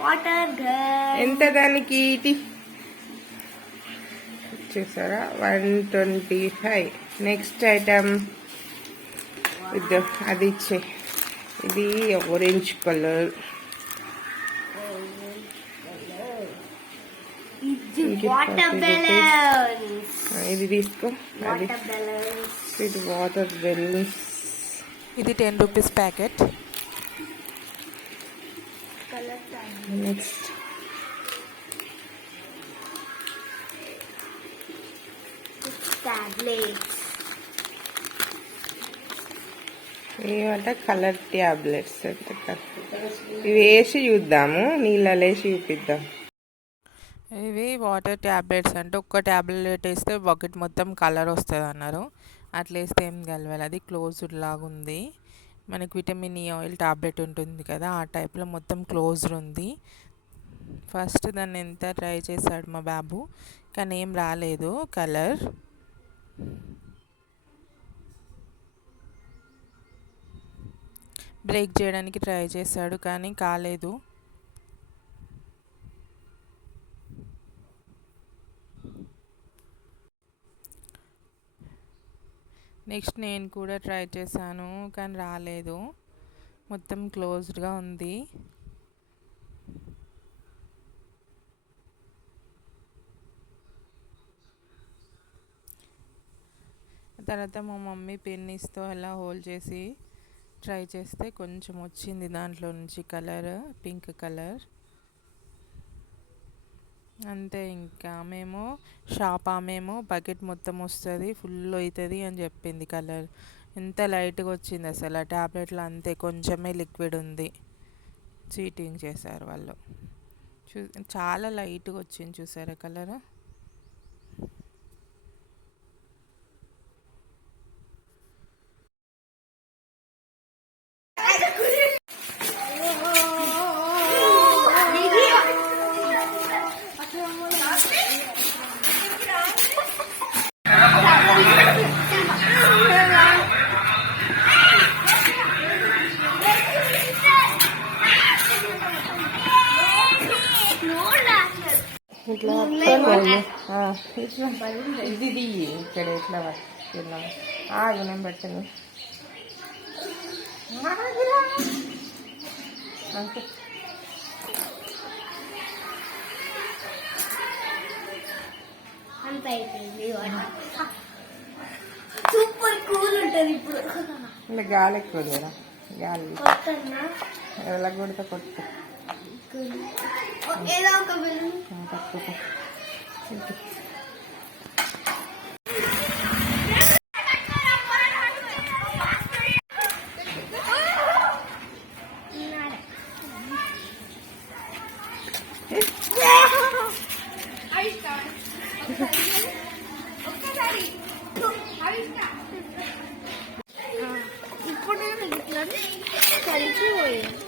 Water ఎంత దానికి ఇది చూసారా? One twenty five. Next item. ఇది అది ఇచ్చే. ఇది ఆరెంజ్ కలర్. ఇది ఇది వాటర్ 40 rupees. బెలూన్స్ ఇది తీసుకో. అది. Water balloons. ఇది వాటర్ బెలూన్స్. ఇది టెన్ రూపీస్ ప్యాకెట్. నెక్స్ట్ ఏమంట కలర్ ట్యాబ్లెట్స్ అంటే ఇవి వేసి చూద్దాము నీళ్ళలో వేసి చూపిద్దాం. ఇవి వాటర్ ట్యాబ్లెట్స్ అంటే ఒక్క ట్యాబ్లెట్ వేస్తే బకెట్ మొత్తం కలర్ వస్తుంది అన్నారు అట్లా వేస్తే ఏం కలవాలి అది క్లోజ్డ్ లాగా ఉంది మనకి విటమిన్ ఈ ఆయిల్ టాబ్లెట్ ఉంటుంది కదా ఆ టైప్లో మొత్తం క్లోజ్డ్ ఉంది. ఫస్ట్ దాన్ని ఎంత ట్రై చేశాడు మా బాబు కానీ ఏం రాలేదు. కలర్. బ్రేక్ చేయడానికి ట్రై చేశాడు కానీ కాలేదు. నెక్స్ట్ నేను కూడా ట్రై చేశాను కానీ రాలేదు. మొత్తం క్లోజ్డ్గా ఉంది. తర్వాత మా మమ్మీ పెన్నిస్తో అలా హోల్డ్ చేసి ట్రై చేస్తే కొంచెం వచ్చింది దాంట్లో నుంచి కలర్ పింక్ కలర్. అంతే ఇంకా. మేము షాప్ ఆమెమో బకెట్ మొత్తం వస్తుంది ఫుల్ అవుతుంది అని చెప్పింది కలర్. ఎంత లైట్గా వచ్చింది అసలు. ఆ ట్యాబ్లెట్లో అంతే కొంచెమే లిక్విడ్ ఉంది. చీటింగ్ చేశారు వాళ్ళు. చూ చాలా లైట్గా వచ్చింది చూసారా కలర్? ఇట్లా పట్టుకోండి. ఆ, ఇట్లా ఇది ఇది ఇక్కడ ఇట్లా పట్టుకున్నాం ఆగు నేను పెట్టను అంతే అంత అయిపోయింది సూపర్ కూల్ ఉంటుంది ఇప్పుడు ఇలా గాలి ఎక్కువ ఉందిరా గాలి కొత్తన్నా ఎలా కొడితే కొట్టు ఇప్పుడు నేను ఇట్లా కలిసిపోయింది వాటర్